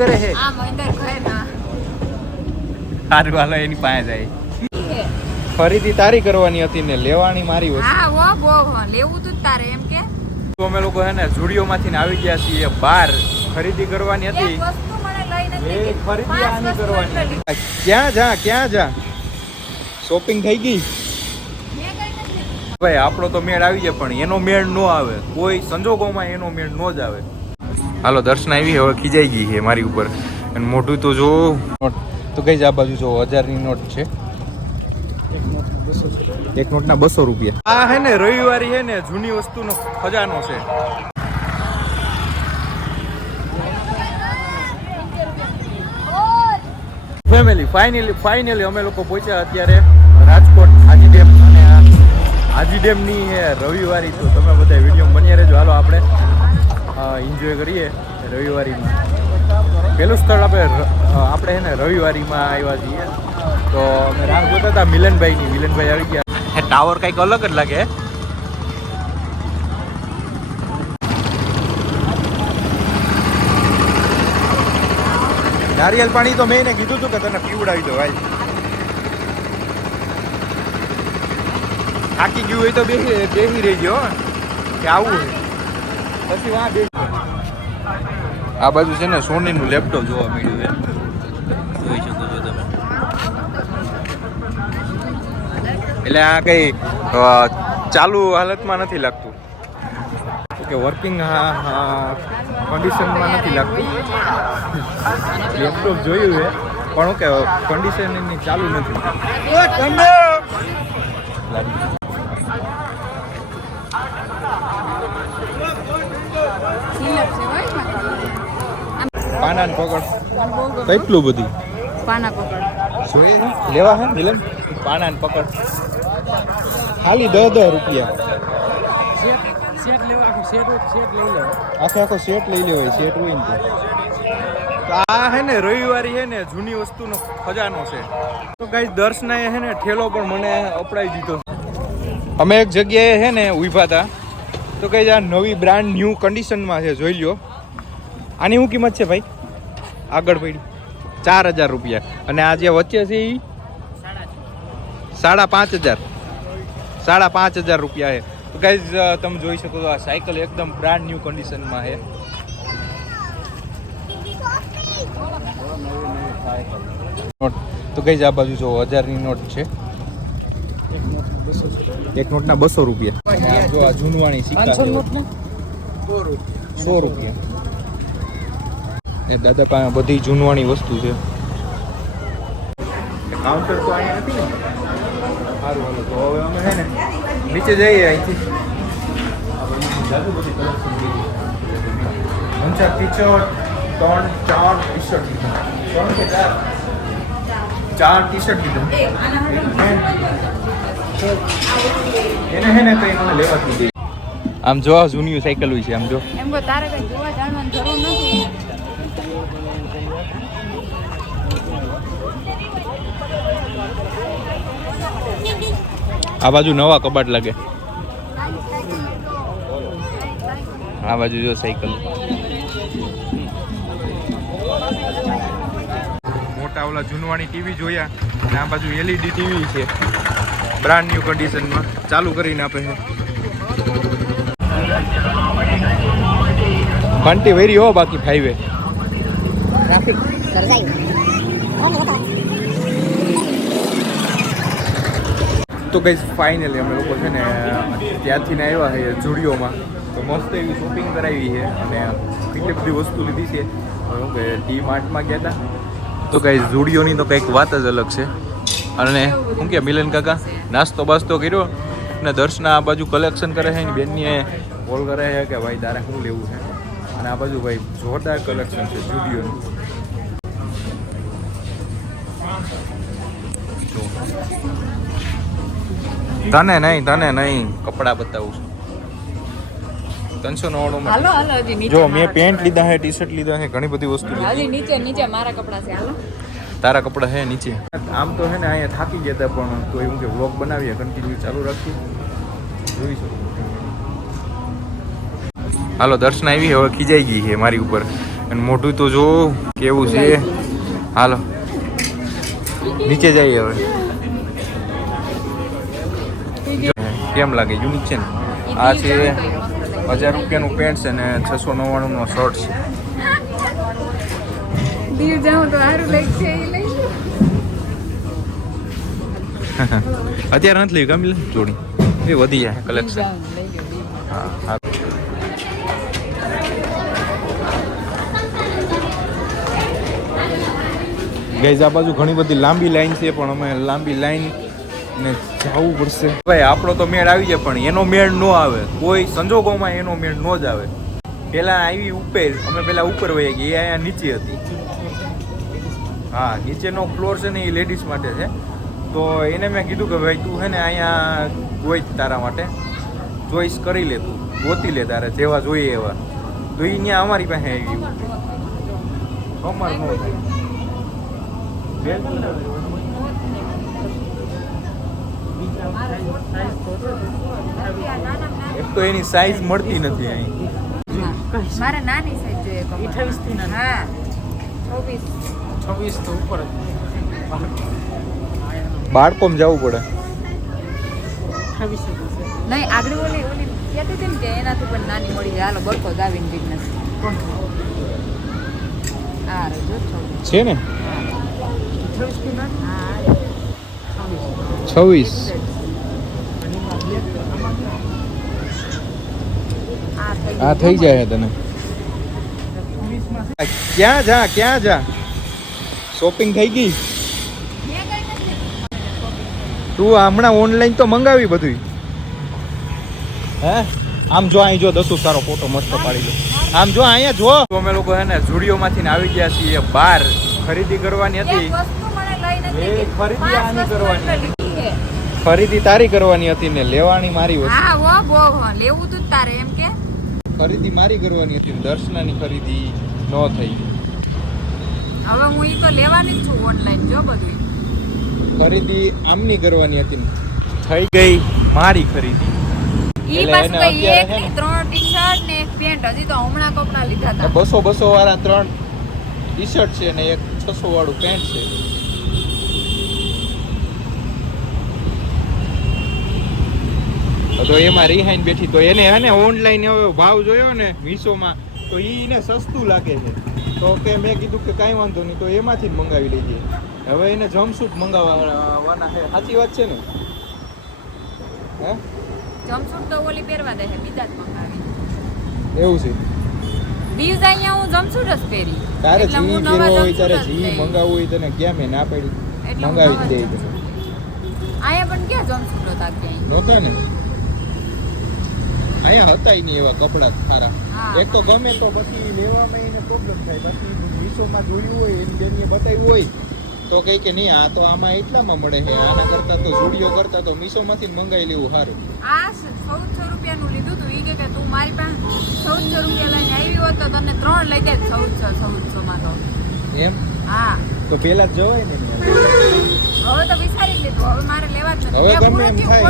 કરે છે સારું હાલો એની પાસે જાય. ફરીથી તારી કરવાની હતી ને લેવાની મારી વસ્તુ. હા વો બો લેવું તું તારે એમ કે? અમે લોકો હે ને ઝુડિયોમાંથી ને આવી ગયા છીએ બહાર. ખરીદી કરવાની હતી. વસ્તુ મને લઈ નથી એ દીધી. ખરીદી પાંચ આની વસ્તુ કરવાની ક્યાં જા ક્યાં જા? શોપિંગ થઈ ગઈ. ભાઈ આપણો તો મેળ આવી જાય પણ એનો મેળ ન આવે. કોઈ સંજોગોમાં એનો મેળ ન જ આવે. હાલો, દર્શન આવી હવે ખીજાઈ ગઈ છે મારી ઉપર. અને મોઢું તો જો તો કઈ જ આ બાજુ જો, હજારની નોટ છે. એક નોટના બસો રૂપિયા. આ હે ને, રવિવારી હે ને, જૂની વસ્તુનો ખજાનો છે. ફેમિલી ફાઇનલી ફાઇનલી અમે લોકો પહોંચ્યા અત્યારે રાજકોટ હાજી ડેમ અને હાજી ડેમની રવિવારી, તો તમે બધા વીડિયો બન્યા રહેજો. હાલો, આપણે એન્જોય કરીએ રવિવારીમાં. પહેલું સ્થળ આપણે આપણે છે ને રવિવારીમાં આવ્યા છીએ. તો અમે રાહ જોતા હતા મિલનભાઈની. મિલનભાઈ આવી ગયા. ટાવર કંઈક અલગ જ લાગે નારિયેલ પાણી તો મેં એને કીધું હતું કે તને પીવડાવી દો ભાઈ થાકી ગયું હોય તો બેસી બેસી રહેજો. કે આવું. પછી આ બાજુ છે ને સોનીનું લેપટોપ જોવા મળ્યું છે. જોઈ શકો છો તમે. એટલે આ કઈ ચાલુ હાલતમાં નથી લાગતું? કે વર્કિંગ કન્ડિશનમાં નથી લાગતું. લેપટોપ જોયું છે પણ હું કે કન્ડિશન એની ચાલુ નથી સિલક છે હોય ને? પાના પકડ. કેટલું બધું? પાના પકડ. જોઈએ છે? લેવા હે નીલમ પાના પકડ. ખાલી દસ દસ રૂપિયા. આખો આખો સેટ લઈ લેવાય સેટ હોય ને આ હે ને રવિવારી હે ને જૂની વસ્તુનો ખજાનો છે. તો કઈ દર્શનાએ હે ને ઠેલો પણ મને અપડાઈ દીધો. અમે એક જગ્યાએ હે ને ઊભા હતા તો કઈ આ નવી બ્રાન્ડ ન્યૂ કન્ડિશનમાં છે જોઈ લ્યો. આની શું કિંમત છે ભાઈ? આગળ પડી. ચાર હજાર રૂપિયા. અને આ જે વચ્ચે છે એ સાડા પાંચ હજાર. સાડા પાંચ હજાર રૂપિયા છે. તો ગાઈઝ તમે જોઈ શકો છો આ સાયકલ એકદમ બ્રાન્ડ ન્યૂ કન્ડિશનમાં છે. નોટ તો કઈ આ બાજુ જો હજારની નોટ છે. એક નોટના બસો રૂપિયા. જો આ જૂનવાણી સિક્કા સો રૂપિયા. એ દાદા પાસે બધી જૂનવાણી વસ્તુ છે. કાઉન્ટર તો અહીંયા નથી ને? સારું હાલો તો હવે અમે છે ને નીચે જઈએ અહીંથી. ટી-શર્ટ ત્રણ ચાર ટી-શર્ટ લીધા. ત્રણ કે ચાર? ચાર લીધા. એને હે ને કઈ મને લેવા દીધી. આમ જો આ જૂની સાયકલ હોય છે આમ જો. એમ તારે કઈ જોવા આ બાજુ નવા કબાટ લાગે. આ બાજુ જો સાયકલ. મોટા ઓલા જૂનવાણી ટીવી જોયા અને આ બાજુ એલઈડી ટીવી છે. બ્રાન્ડ ન્યુ કન્ડિશનમાં ચાલુ કરીને આપે છે. ઘંટી વેરી હો બાકી હાઈવે તો કઈ ફાઇનલી અમે લોકો છે ને ત્યાંથી ને આવ્યા છે જુડિયોમાં. તો મસ્ત એવી શોપિંગ કરાવી છે અને કેટલી બધી વસ્તુ લીધી છે. શું કે ડી માર્ટમાં ગયા હતા તો કઈ જુડીઓની તો કંઈક વાત જ અલગ છે. અને શું કે મિલન કાકા, નાસ્તો બાસ્તો કર્યો ને દર્શના આ બાજુ કલેક્શન કરે છે એની બેનની કોલ કરે છે કે ભાઈ તારે શું લેવું છે. અને આ બાજુ ભાઈ જોરદાર કલેક્શન છે જુડિયોનું. તને નહીં તને નહીં. કપડાં બતાવું છું. ત્રણસો નવ્વાણું હાલો હાલો હજી નીચે જો મેં પેન્ટ લીધા છે. ટી શર્ટ લીધા છે ઘણી બધી વસ્તુ હજી નીચે નીચે મારા કપડા છે હાલો. તારા કપડા છે નીચે. આમ તો છે ને અહીંયા થાકી ગયા હતા પણ તો એવું કે વ્લોગ બનાવીએ કન્ટિન્યુ ચાલુ રાખીએ. જોઈ શકો. હાલો દર્શન આવી હવે ખીજાઈ ગઈ છે મારી ઉપર. અને મોઢું તો જો કેવું છે. હાલો. નીચે જઈએ હવે. કેમ લાગે? યુનિક છે ને? આ છે હજાર રૂપિયાનું પેન્ટ છે ને છસો નવ્વાણુંનો શર્ટ છે દીવ જાઉં તો સારું લાગશે એ લઈ અત્યારે નથી લેવી ગમી જોડી. એ વધી જાય કલેક્શન હા હા. ગઈઝ આ બાજુ ઘણી બધી લાંબી લાઈન છે પણ અમે લાંબી લાઈન ને જવું પડશે. ભાઈ, આપણો તો મેળ આવી જાય, પણ એનો મેળ ન આવે. કોઈ સંજોગોમાં એનો મેળ ન જ આવે. પેલા આવી ઉપર, અમે પેલા ઉપર વહી ગઈ એ અહીંયા નીચે હતી. હા, નીચેનો ફ્લોર છે ને એ લેડીઝ માટે છે. તો એને મેં કીધું કે ભાઈ, તું છે ને અહીંયા જોઈ તારા માટે. ચોઈસ કરી લે તું. ગોતી લે તારે, જેવા જોઈએ એવા. તો એ ત્યાં અમારી પાસે આવી અમાર નો એક તો એની સાઈઝ મળતી નથી અહીં. મારે નાની સાઈઝ જોઈએ અઠાવીસથી હા. ચોવીસ છવ્વીસ તો ઉપર જ. બાળકોમાં જવું પડે. નહીં આગળ ઓલી ઓલી કહેતી હતી ને કે એનાથી પણ નાની મળી જાય. હાલો બરકો જ આવીને બિઝનેસ નથી ચોવીસ છે ને? હા છવ્વીસ. છવ્વીસ અને એમાં black આમાં કેવા? આ થઈ જાય તને. ક્યાં જા ક્યાં જા? શોપિંગ થઈ ગઈ? તું હમણાં ઓનલાઈન તો મંગાવી બધું હે? આમ જો અહીં જો દસુ સારો ફોટો મસ્ત પાડી દો. આમ જો અહીંયા જો. અમે લોકો હે ને ઝુડિયો ને આવી ગયા છીએ બહાર. ખરીદી કરવાની હતી. એ ખરીદી આની કરવાની. ખરીદી તારી કરવાની હતી ને લેવાની મારી હતી હા વો બો લેવું તું તારે એમ કે. ખરીદી મારી કરવાની હતી ને દર્શનાની ખરીદી ન થઈ. હવે હું ઈ તો લેવાની જ છું ઓનલાઈન જો બધું ખરીદી આમની કરવાની હતી. થઈ ગઈ મારી ખરીદી. ઈ બસ અત્યારે એક ની ત્રણ ટી શર્ટ ને એક પેન્ટ હજી તો હમણાં કપડા લીધા હતા. બસો બસો વાળા ત્રણ ટી શર્ટ છે ને એક છસો વાળું પેન્ટ છે. તો એમાં રિહાઈન બેઠી તો એને હે ને ઓનલાઈન હવે ભાવ જોયો ને મીશોમાં તો એને સસ્તું લાગે છે. તો કે મેં કીધું કે કાંઈ વાંધો નહીં તો એમાંથી જ મંગાવી લઈએ. હવે એને જમસૂટ મંગાવવાના છે. સાચી વાત છે ને? હે? જમસૂટ તો ઓલી પહેરવા દે છે બીજા જ મંગાવી. એવું છે? બીજા અહીંયા હું જમસૂટ જ પહેરી. તારે જી પહેરવો હોય તારે જી. મંગાવવું હોય તને ક્યાં મેં ના પડી? મંગાવી જ દે. અહીંયા પણ ક્યાં જમસૂટ હતા ક્યાંય? નહોતા ને? અહીંયા હતા નહીં એવા કપડા સારા એક તો ગમે તો પછી લેવામાં એને પ્રોબ્લેમ થાય. પછી મીશોમાં જોયું હોય એની બેનીએ બતાવ્યું હોય તો કહે કે નહીં આ તો આમાં એટલામાં મળે છે. આના કરતાં તો જુડિયો કરતાં તો મીશોમાંથી મંગાવી લેવું સારું. આ ચૌદસો રૂપિયાનું લીધું તું. એ કે કે તું મારી પાસે ચૌદસો રૂપિયા લઈને આવી હોત તો તને ત્રણ લઈ દે ચૌદસો ચૌદસો માં તો. એમ? હા. તો પહેલા જ જવાય ને હવે તો વિચારી જ લીધું. હવે મારે લેવા જ નથી. હવે ગમે એમ થાય.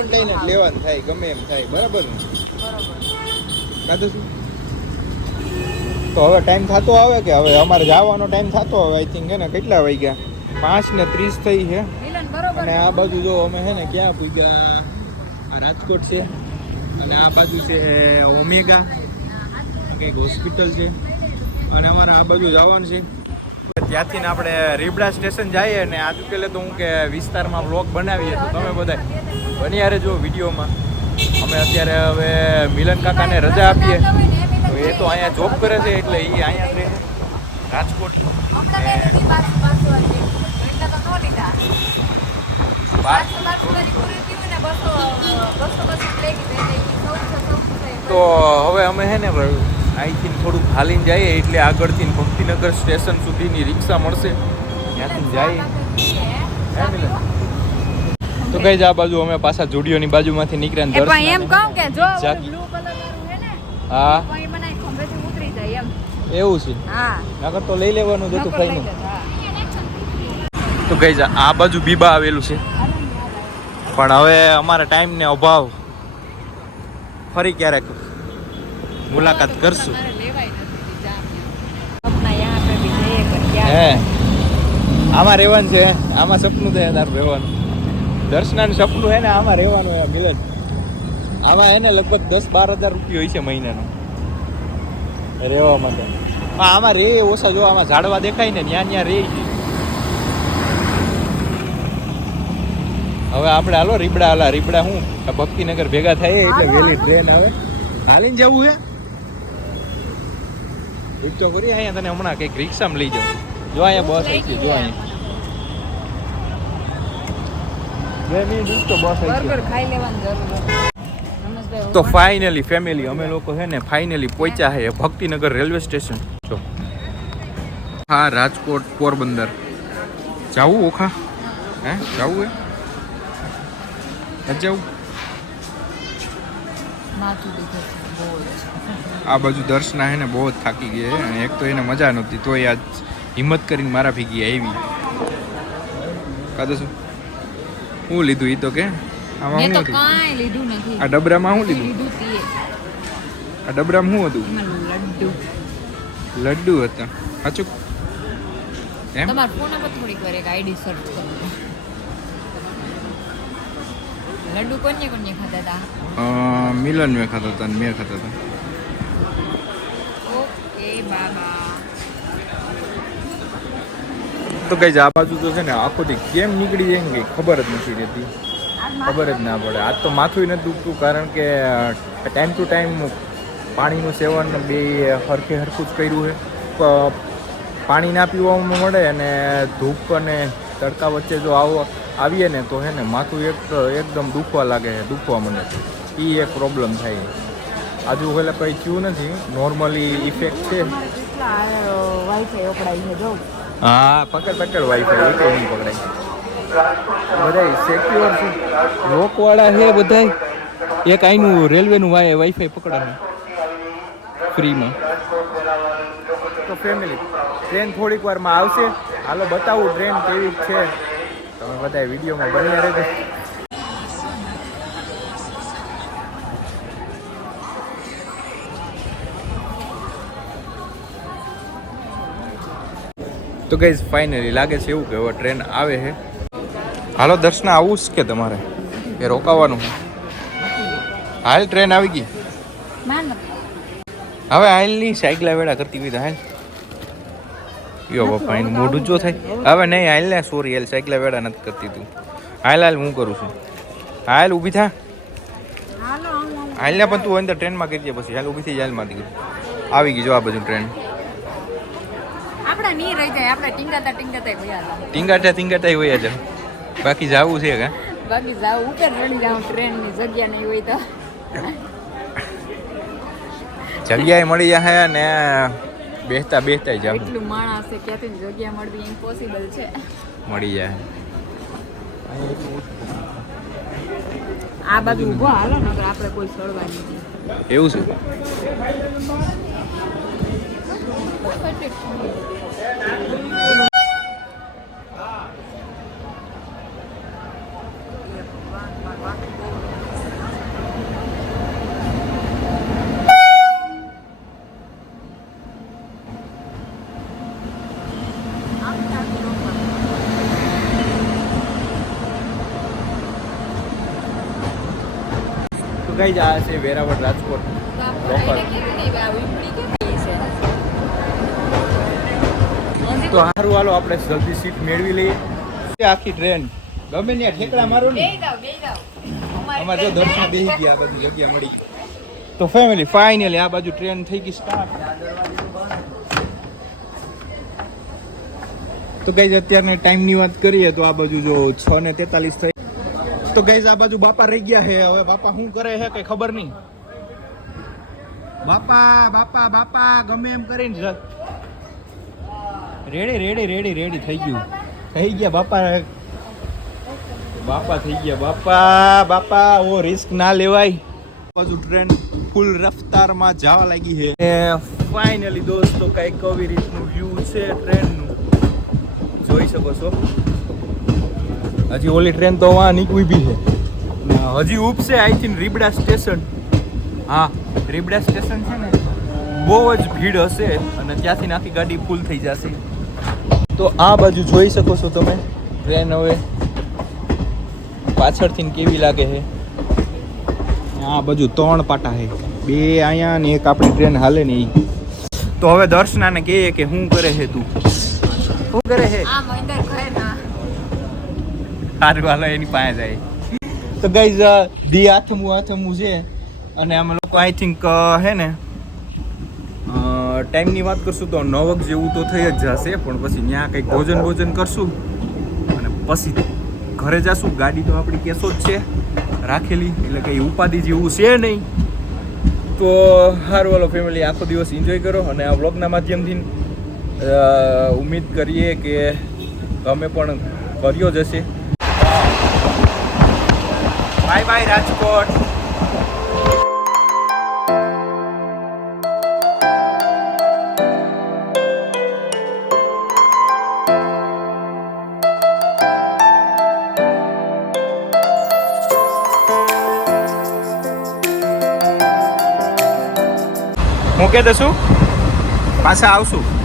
ઓનલાઈન જ લેવાનું થાય ગમે એમ થાય. બરાબર ને? બરોબર તો શું? તો હવે ટાઈમ થતો આવે કે હવે અમારે જવાનો ટાઈમ થતો હવે આઈ થિંક હે ને કેટલા વાગ્યા? પાંચ ને ત્રીસ થઈ છે. અને આ બાજુ જો અમે હે ને ક્યાં પૂગ્યા આ રાજકોટ છે. અને આ બાજુ છે ઓમેગા. કંઈક હોસ્પિટલ છે. અને અમારે આ બાજુ જવાનું છે. ત્યાંથી ને આપણે રીબડા સ્ટેશન જઈએ ને આજુ પેલે તો હું કે વિસ્તારમાં બ્લોગ બનાવીએ તો તમે બધા બની જો વિડીયોમાં. અમે અત્યારે હવે મિલન કાકાને રજા આપીએ. તો એ તો અહીંયા જોબ કરે છે એટલે એ અહીંયા રહે રાજકોટ તો હવે અમે હે ને અહીંથી થોડુંક હાલીને જઈએ એટલે આગળથી ભક્તિનગર સ્ટેશન સુધીની રિક્ષા મળશે. ત્યાંથી જઈએ? તો કઈ આ બાજુ અમે પાછા જુડિયોની બાજુમાંથી નીકળ્યા ને એ એમ કહું કે જો બ્લુ કલર વાળું હે ને હા. તો મને ખંભેથી ઉતરી જાય એમ. એવું છે? હા. નકર તો લઈ લેવાનું જતું ફાઈન તો કઈ જા. આ બાજુ બીબા આવેલું છે. પણ હવે અમારા ટાઈમને અભાવ. ફરી ક્યારેક મુલાકાત કરશું. હે. આમાં રહેવાનું છે. આમાં સપનું થાય તારું રહેવાનું. દર્શનાનું સપનું હે ને આમાં રહેવાનું હે મિલન આમાં એને લગભગ દસ બાર હજાર રૂપિયા હોય છે મહિનાનો. રહેવા માટે. આમાં રે ઓછા જો આમાં ઝાડવા દેખાય ને ત્યાં ત્યાં રે છે. હવે આપણે હાલો રીબડા હાલા રીબડા હું? ભક્તિનગર ભેગા થાય એટલે વેલી ટ્રેન આવે. હાલીને જવું હે? રિક્ષો કરી અહીંયા તને હમણાં કંઈક રિક્ષામાં લઈ જાઉં. જો અહીંયા બસ આવી છે જો અહીંયા બે મિનિટ રૂક તો બસ આવી છે બર્ગર ખાઈ લેવાની જરૂર નથી. રમેશભાઈ, તો ફાઇનલી ફેમિલી અમે લોકો છે ને ફાઇનલી પહોંચ્યા છે ભક્તિનગર રેલવે સ્ટેશન. જો. હા રાજકોટ પોરબંદર. જાવું ઓખા? હે જાવું હે નથી જવું. આ બાજુ દર્શના હે ને બહુ જ થાકી ગઈ છે અને એક તો એને મજા નહોતી તોય આજ હિંમત કરીને મારા ભેગી આવી. કાદો શું? શું લીધું એ તો કે? આમાં હું શું કાંઈ લીધું નથી. આ ડબરામાં શું લીધું? લીધું તીએ. આ ડબરામાં શું હતું? લડ્ડુ. લડ્ડુ હતા. સાચું? એમ? તમારા ફોન પર થોડીક વાર એક આઈડી સર્ચ કરો. લડ્ડુ કોને કોને ખાતા હતા મિલન મેં ખાતા હતા ને મેં ખાતા હતા ઓકે બાબા તો કઈ આ બાજુ તો છે ને આખોથી કેમ નીકળી જાય ને કંઈ ખબર જ નથી રહેતી. ખબર જ ના પડે. આજ તો માથું નથી દુખતું કારણ કે ટાઈમ ટુ ટાઈમ પાણીનું સેવન બે હરખે હરખું જ કર્યું છે. પાણી ના પીવામાં મળે અને ધૂપ અને તડકા વચ્ચે જો આવો, આવીએ ને તો હે ને માથું એક, એકદમ દુખવા લાગે છે, દુખવા મને એ એક પ્રોબ્લેમ થાય આજુ એટલે કંઈ થયું નથી. નોર્મલી ઇફેક્ટ છે. હા પકડ પકડ વાઈફાઈ એ નહીં પકડાય. બધાય સેક્યુર છે. લોકવાળા છે બધાય. એક આઈનું રેલવેનું વાય વાઈફાઈ પકડાય ફ્રીમાં તો ફેમિલી ટ્રેન થોડીક વારમાં આવશે. હાલો બતાવું ટ્રેન કેવી છે. તમે બધા વિડીયોમાં બન્યા રહેજો. તો ગઈઝ ફાઇનલી લાગે છે એવું કે હવે ટ્રેન આવે છે. હાલો દર્શના આવું જ કે તમારે? એ રોકાવાનું છે. હાલ ટ્રેન આવી ગઈ? હવે હાલની સાયકલા વેળા કરતી હોય તો હાલ. યો બાપા એનું મોઢું જો થાય. હવે નહીં હાલ ને સોરી હાલ સાયકલા વેળા નથી કરતી તું. હાલ હાલ હું કરું છું. હાલ ઊભી થા. હાલો આવું હાલ ને પણ તું અંદર ટ્રેનમાં કરી દે પછી. હાલ ઊભી થઈ હાલમાંથી આવી ગઈ જો આ બધું ટ્રેન નહીં રહી જાય. આપણે ટીંગાતા ટીંગાતા ભયા ટીંગાટા ટીંગાતા હોય જ બાકી જાવું છે કા બાકી જાવ ઉપર ચડી જાવ ટ્રેનની જગ્યા નહીં હોય તો. જગ્યાએ મળી જાય ને બેસતા બેસતા જાવ એટલું માણસ છે ક્યાંથી જગ્યા મળવી ઇમ્પોસિબલ છે. મળી જાય આ બાજુ ઊભો હાલો નકર આપણે કોઈ સળવાની નથી એવું છે? કઈ જાય છે વેરાવળ રાજકોટ Local. તો સારું હાલો આપણે જલ્દી સીટ મેળવી લઈએ. આખી ટ્રેન ગમે ને ઠેકડા મારો ને. અમારે જો દર્શન બેસી ગયા આ બધી જગ્યા મળી તો ફેમિલી ફાઇનલી આ બાજુ ટ્રેન થઈ ગઈ સ્ટાર્ટ તો ગઈ અત્યારની ટાઈમની વાત કરીએ તો આ બાજુ જો છ ને તેતાલીસ થઈ. તો ગઈ આ બાજુ બાપા રહી ગયા છે. હવે બાપા શું કરે છે કઈ ખબર નહીં. બાપા બાપા બાપા ગમે એમ કરીને રેડી રેડી રેડી રેડી થઈ ગયું. થઈ ગયા બાપા. બાપા થઈ ગયા બાપા બાપા ઓ રિસ્ક ના લેવાય. બાજુ ટ્રેન ફૂલ રફતારમાં જવા લાગી છે. ફાઇનલી દોસ્તો કંઈક આવી રીતનું વ્યૂ છે ટ્રેનનું જોઈ શકો છો. હજી ઓલી ટ્રેન તો વાં નીકળી ઊભી છે. હજી ઉપસે આઈ થિંક રીબડા સ્ટેશન હા રીબડા સ્ટેશન છે ને. બહુ જ ભીડ હશે અને ત્યાંથી આખી ગાડી ફૂલ થઈ જશે. તો આ બાજુ જોઈ શકો છો તમે. ટ્રેન હવે પાછળથી કેવી લાગે છે? આ બાજુ ત્રણ પાટા છે. બે અહીંયા ને એક આપણી ટ્રેન હાલે ને તો હવે દર્શનાને કહે કે શું કરે છે તું? શું કરે છે? સારું હાલો એની પાસે જાય. તો ગઈ દી આથમું આથમું છે. અને અમે લોકો આઈ થિંક હે ને ટાઈમની વાત કરશું તો નવક જેવું તો થઈ જ જશે, પણ પછી ત્યાં કંઈક ભોજન ભોજન કરશું અને પછી ઘરે જશું. ગાડી તો આપણી કેસો જ છે, રાખેલી, એટલે કંઈ ઉપાધિ જેવું છે નહીં. તો સારું વાલો ફેમિલી આખો દિવસ એન્જોય કરો અને આ વ્લોગના માધ્યમથી ઉમ્મીદ કરીએ કે તમે પણ કર્યો જ હશે. Bye bye Rajkot. હું દઈશું? પાછા આવશું.